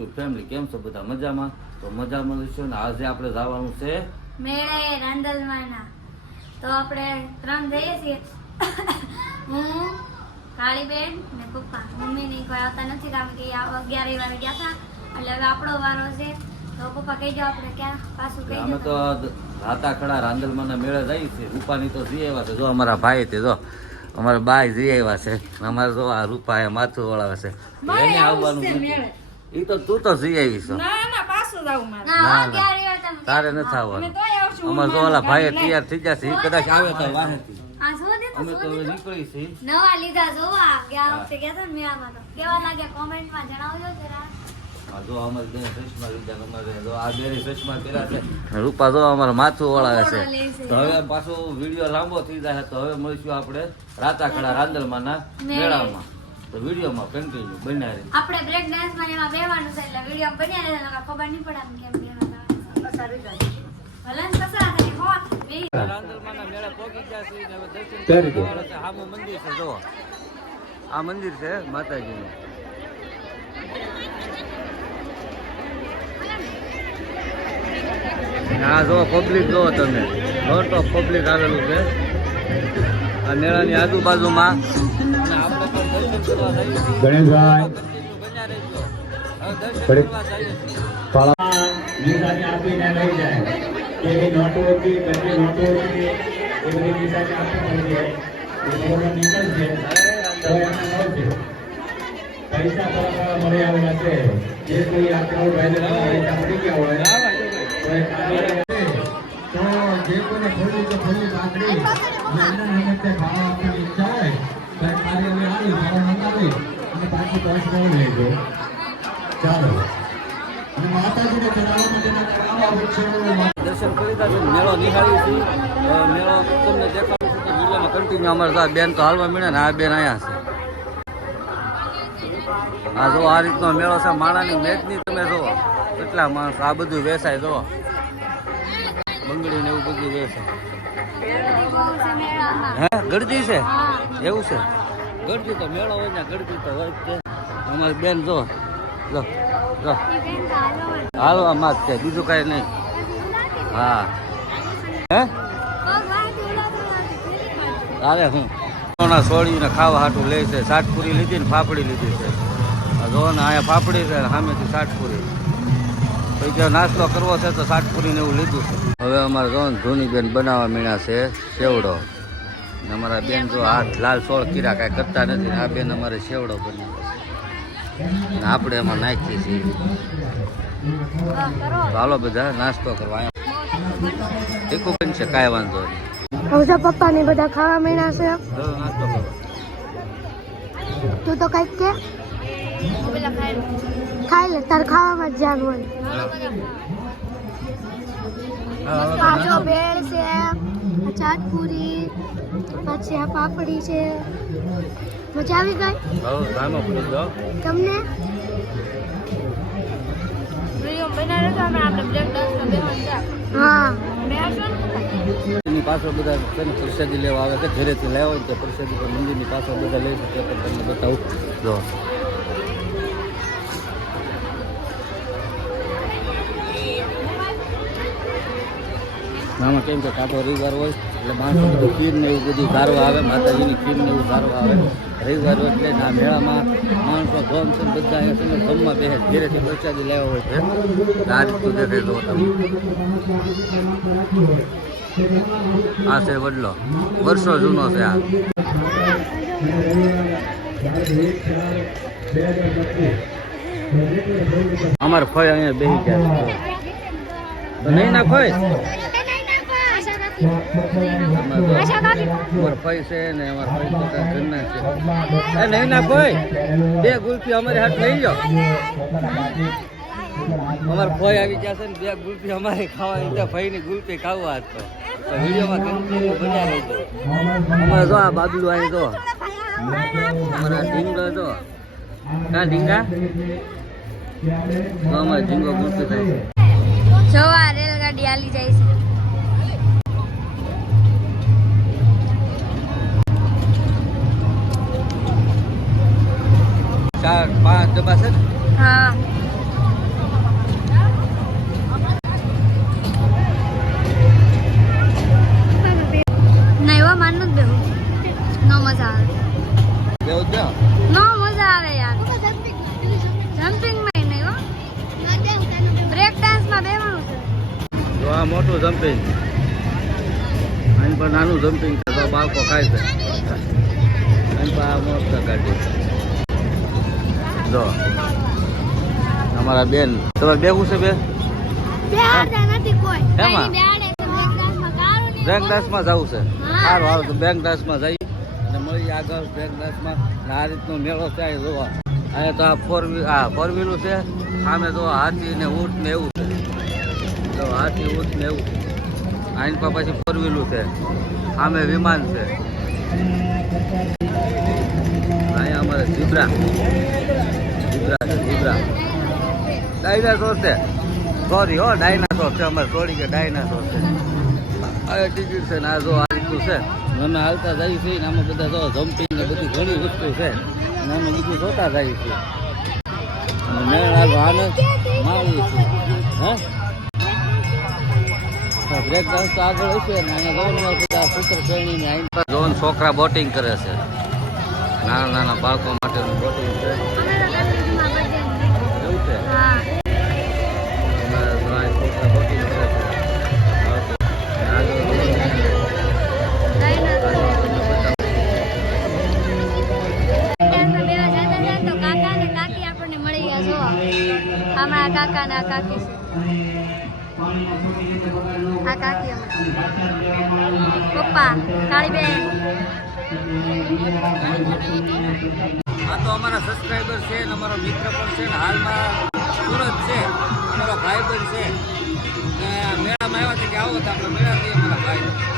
YouTube family કેમ છો બધા મજામાં? તો મજામાં લઈશું ને આજે આપણે જવાનું છે મેળે રાંદલમાના. તો આપણે 3 જઈએ છીએ. હું કાળીબેન ને પપ્પા. મમ્મીની કોઈ આવતા નથી કારણ કે 11 વાગે ગયા હતા એટલે હવે આપણો વારો છે. તો પપ્પા કહી જાઓ આપણે ક્યાં પાછું કહી અમે તો રાતા ખડા રાંદલમાના મેળે જઈએ છીએ. રૂપાની તો જઈ આવ્યા છે, જો અમારા ભાઈ તે જો અમારા બાઈ જઈ આવ્યા છે. અમારે જો આ રૂપા એ માથું વળાવે છે. એને આવવાનું ઈ તો તું તો જઈ આવી છો. તારે નથી આવવાનું. અમારે જો ઓલા ભાઈ તૈયાર થઈ જશે, ઈ કદાચ આવે તો વાહેથી. અમે તો હવે નીકળી છીએ. નવા લીધા જોવા ગયા વખતે ગયા હતા ને મેળામાં. તો કેવા લાગ્યા કોમેન્ટમાં જણાવજો જરા. જો અમારી બેન ચશ્મા લીધા, અમારે જો આ બેની ચશ્મા પહેર્યા છે. રૂપા જો અમારે માથું વળાવે છે. તો હવે પાછો વિડીયો લાંબો થઈ જાય તો હવે મળીશું આપણે રાતાખડા રાંદલમાના મેળામાં. તો વિડીયોમાં કન્ટિન્યુ બન્યા રહે. આપણે બ્રેક ડાન્સ માં એમાં બેવાનું છે એટલે વિડીયો બન્યા રહે એટલે ખબર નહીં પડે કેમ બેવાનું. ભલન કસા થાય હોત બે રાંદલમાના મેળા પહોંચી ગયા છે ને હવે દર્શન કરવાના છે. આમું મંદિર છે, જો આ મંદિર છે માતાજીનું. આ જો પબ્લિક જો તમે, લોટ ઓફ પબ્લિક આવેલું છે આ મેળાની આજુબાજુમાં. આપણે તો દર્શન કરવા જઈએ છીએ. ગણેશભાઈ બન્યા રહીશું. હવે દર્શન કરવા જઈએ છીએ. આપીને લઈ જાય એવી નોટો હતી, બધી નોટો હતી એ બધી નિશાની આપી પડી જાય. એ લોકો નીકળશે તો એમને મળશે. પૈસા થોડા મળી આવેલા છે. જે કોઈ આપણો પૈસા મળી ગયા હોય તો એ કાર્ય તો જે કોઈને ખોલી તો ખોલી લાકડી એમના નિમિત્તે ભાવ આપવાની ઈચ્છા હોય તો એ કાર્ય આવી ભાવ મંગાવી અને પાછું પૈસા લેજો. ચાલો. અને માતાજીને ચડાવવા માટેના કામ આવે છે. દર્શન કરી દીધા છે, મેળો નિહાળી છે. મેળો તમને દેખાડું છું કે વિડીયોમાં કન્ટિન્યુ. અમારે તો આ બેન તો હાલવા મળે ને આ બેન અહીંયા છે. આ જો આ રીતનો મેળો છે માણાની મેચની. તમે જુઓ કેટલા માણસો, આ બધું વેચાય. જુઓ બંગડી ને એવું બધું વેચાય. હે ગળદી છે એવું છે? ગળદી તો મેળો હોય ને, ગળદી તો હોય છે. અમારી બેન જો જો જો હાલવા માં જ છે, બીજું કઈ નહીં. હા હે અરે હું સોના છોડીને ખાવા હાટું લે છે. સાટપુરી લીધી ને ફાફડી લીધી છે. જો ને અહીંયા ફાફડી છે સામેથી સાટપુરી. પછી જો નાસ્તો કરવો છે તો સાટપુરી ને એવું લીધું છે. હવે અમારે જો ને ધોની બેન બનાવવા મીણા છે સેવડો. ને અમારા બેન જો હાથ લાલ સોળ કીરા કાંઈ કરતા નથી. આ બેન અમારે સેવડો બનાવે છે ને આપણે એમાં નાખીએ છીએ. ચાલો બધા નાસ્તો કરવા. તીખું બન છે, કાંઈ વાંધો નહીં. હવે પપ્પા ને બધા ખાવા માંડ્યા છે. નાસ્તો કરો. તું તો કઈક કે ખાઈ લે, તાર ખાવામાં જ જાન હોય. પાછો ભેળ છે, ચાટપુરી, પછી આ પાપડી છે. મજા આવી ગઈ તમને? હા મંદિરની પાછળ બધા પ્રસાદી લેવા આવે છે. ઘરેથી લેવા હોય તો પ્રસાદી પણ મંદિરની પાછળ બધા લે છે. તે પણ તમને બતાવું. જો આમાં કેમ કે કાંઠો રવિવાર હોય એટલે માણસો બધું ખીર ને એવું બધું ધારવા આવે. માતાજીની ખીર ને એવું ધારવા આવે રવિવાર હોય એટલે આ મેળામાં માણસો ગમ છે બધા અહીંયા છે ગમમાં બેસે. ઘરેથી પ્રસાદી લેવા હોય છે. આ રીતનું દેખાય તો તમે. આ છે વડલો, વર્ષો જૂનો છે આ. અમારે ફઈ અહીંયા બેસી ગયા છે તો નહીં ના ફઈ. અમારા ફઈ છે ને અમારા ફઈ બધા ઘરના છે. એ નહીં ના ફઈ, 2 ગુલ્ફી અમારી હાથ લઈ જાઓ. અમારા ફઈ આવી ગયા છે ને 2 ગુલ્ફી અમારે ખાવાની છે. ફઈની ગુલ્ફી ખાવા હાથ તો વિડીયોમાં કન્ટિન્યુ બન્યા રહેજો. અમારે જો આ બાબલું અહીં જો અમારા ઢીંગો જો ક્યાં ઢીંગા તો અમારે ઢીંગો ગુલ્ફી થાય છે. જો આ રેલગાડી આલી જાય છે. ચાર પાંચ ડબ્બા છે ને? હા જવું જ નો મજા આવે યાર જમ્પિંગ માં નહીં હો બ્રેક ડાન્સ માં બેવાનું છે જો આ મોટું જમ્પિંગ આની પર નાનું જમ્પિંગ છે તો બાળકો ખાય છે આની પર આ મસ્ત કાઢી જો અમારા બેન તમારે બેવું છે બે નથી કોઈ એમાં? બ્રેક ડાન્સ માં કારું બેંક ડાન્સમાં જવું છે નહીં. હા. સારું આવે તો બેંક ડાન્સમાં જઈ અને મળીએ આગળ બેંક ડાન્સમાં આ રીતનો મેળો છે આ જોવા અહીંયા તો આ ફોર વ્હીલું છે સામે તો હાથી ને ઊંટ ને એવું છે તો હાથી ઊંટ ને એવું આની પર પછી ફોર વ્હીલું છે સામે વિમાન છે અહીંયા અમારે ઝીબ્રા ડાયનાસોર છે સોરી હો ડાયનાસોર છે અમારે સોરી કે ડાયનાસોર છે આ ટિકિટ છે ને આ જો આ રીતનું છે અમે હાલતા જઈએ છીએ ને આમાં બધા જો જમ્પિંગ ને બધી ઘણી વસ્તુ છે અને અમે બીજું જોતા જઈએ છીએ અને મેળ આગળ આનંદ માણીએ છીએ હે બ્રેક ડાન્સ તો આગળ હશે ને અહીંયા જોવાનું બધા સૂત્ર શ્રેણી ને અહીં જોન છોકરા બોટિંગ કરે છે નાના નાના બાળકો માટેનું બોટિંગ છે એવું છે હા છોકરા બોટિંગ કરે છે અમારા કાકા ને આ કાકી છે આ કાકી પપ્પા કાળીબેન આ તો અમારા સબસ્ક્રાઈબર છે ને અમારો મિત્ર પણ છે ને હાલમાં સુરત છે અમારો ભાઈબંધ છે ને મેળામાં આવ્યા છે કે આવો તો આપણે મેળા જઈએ અમારા ભાઈ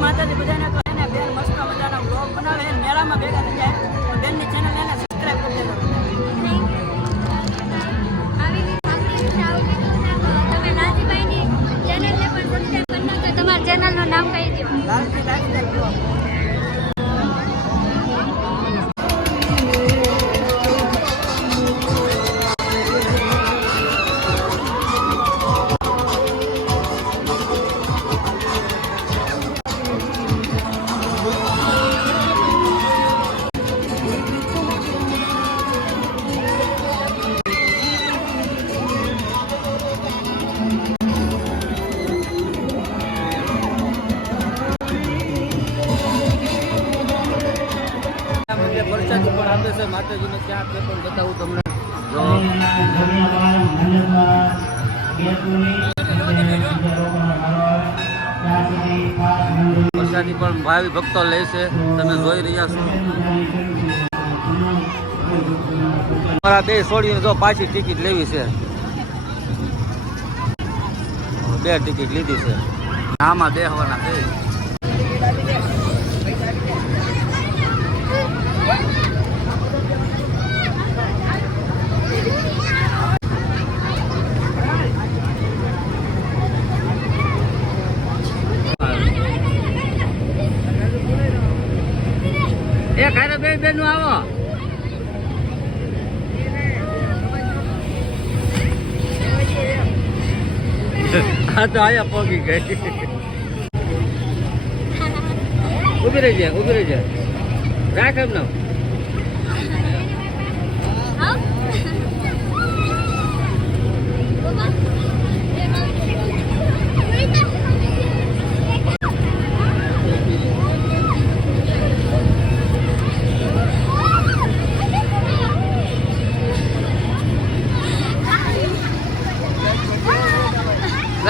માતાજી બધાને કહે ને બેન મસ્ત મજાના બ્લોગ બનાવે મેળામાં ભેગા થઈ જાય બેનની ચેનલ એને સબસ્ક્રાઇબ કરી દેજો તમે લાલજીભાઈની ચેનલને પણ સબસ્ક્રાઇબ કરી નાખજો તમારા ચેનલનું નામ કહી દો લાલજી લાઈફસ્ટાઈલ બ્લોગ પરસાદી પણ આપે છે માતાજીને ક્યાં તે પણ બતાવું તમને જો પરસાદી પણ ભાવિ ભક્તો લે છે તમે જોઈ રહ્યા છો અમારા બે છોડીને જો પાછી ટિકિટ લેવી છે બે ટિકિટ લીધી છે આમાં બેહવાના બે એ ખાયરા બે બેન નું આવો હા તો આયા પોગી ગઈ ઉભી રહી જાય રાખ એમ ના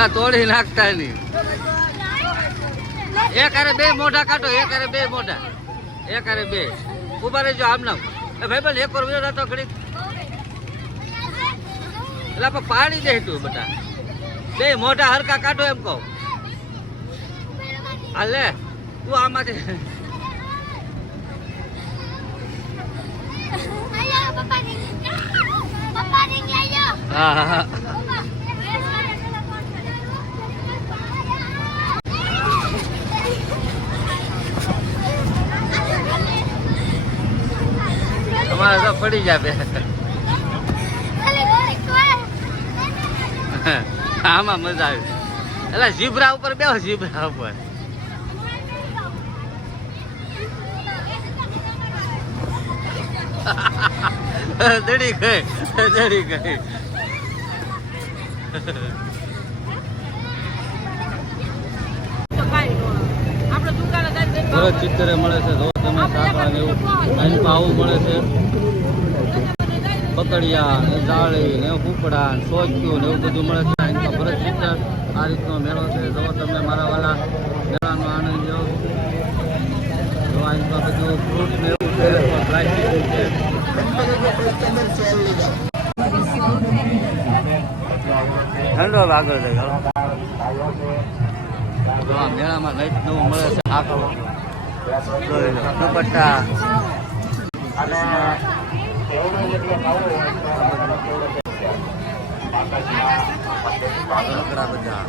ના તોડી નાખતા નહીં. એક અરે બે મોઢા કાઢો, એક અરે બે મોઢા, એક અરે બે ઉભા રહેજો આમ નામ. એ ભાઈ બન એક વાર વિરોધ હતો ઘડી એટલે આપણે પાડી દે તું બેટા. બે મોઢા હરકા કાઢો એમ કહું. હાલે તું આમાંથી હા હા અમારે તો પડી જાય બે. આમાં મજા આવે એટલે ઝીબ્રા ઉપર બેહો, ઝીબ્રા ઉપર. દડી ગઈ, દડી ગઈ. તો કાંઈ ન હોય. આપણે દુકાને જઈને સરસ ચિત્તરે મળે છે. જો તમે શાકા ને એવું અહીં આવું મળે છે. પકડિયા ને જાળી ને કુકડા ને સોચ્યું ને એવું બધું મળે છે. અહીં ભરત ચિત્તર આ રીતનો મેળો છે. જો તમે મારા વાલા મેળાનો આનંદ લો. જો અહીં બધું ફ્રૂટ ને એવું છે, પ્લાસ્ટિક છે. ઠંડો આગળ જાય. જો આ મેળામાં કંઈક નવું મળે છે. આખો દુપટ્ટા રમકડા બધા.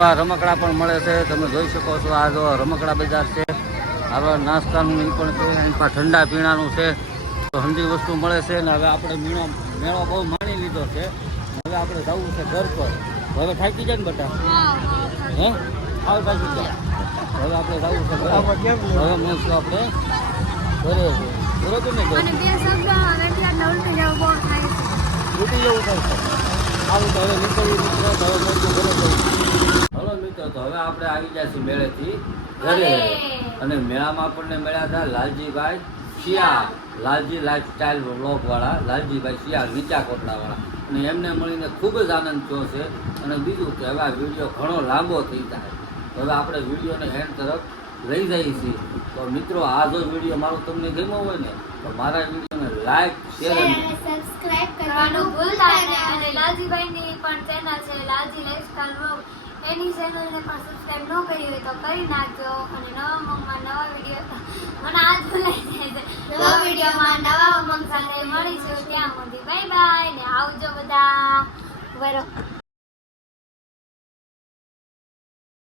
આ રમકડા પણ મળે છે. તમે જોઈ શકો છો. આ જો રમકડા બજાર છે. હવે નાસ્તાનું એ પણ છે. અહીં પાસે ઠંડા પીણાનું છે. તો ઠંડી વસ્તુ મળે છે. ને હવે આપણે મેળો બહુ માણી લીધો છે. હવે આપણે જવું છે ઘર પર. હવે થાકી જાય ને બટા, હે આવ થાકી જાય. હવે આપણે જવું છે ઘરે. હવે મોસ્ટ આપણે ઘરે છે. બરોબર ને? અને બે શબ્દ રટિયા ઉલટી જવું બહુ થાય છે. ઉઠી જવું થાય છે. આવું તો હવે નીકળવું મિત્રો. તો હવે મોટું ઘરે જવું. હલો મિત્રો, તો હવે આપણે આવી ગયા છીએ મેળેથી ઘરે. અને મેળામાં આપણને મળ્યા હતા લાલજીભાઈ શિયાળ, લાલજી લાઈફસ્ટાઈલ બ્લોગ વાળા લાલજીભાઈ શિયાળ, નીચા કોટડાવાળા. અને એમને મળીને ખૂબ જ આનંદ થયો છે. અને બીજું કે હવે આ વિડીયો ઘણો લાંબો થઈ જાય. હવે આપણે વિડીયોને એન્ડ તરફ લઈ જઈએ છીએ. તો મિત્રો, આ જો વિડીયો મારો તમને ગમ્યો હોય ને તો મારા વિડીયોને લાઈક, શેર અને સબસ્ક્રાઇબ કરવાનું ભૂલતા નહીં. અને લાલજીભાઈની પણ ચેનલ છે લાલજી લાઈફસ્ટાઈલ વ્લોગ. એની ચેનલને પણ સબસ્ક્રાઇબ ન કરી હોય તો કરી નાખજો. અને નવા ઉમંગમાં નવા વિડીયો મને આજ ભૂલાઈ જાય છે. નવા વિડીયોમાં નવા ઉમંગ સાથે મળીશું. ત્યાં સુધી બાય બાય ને આવજો બધા. બરો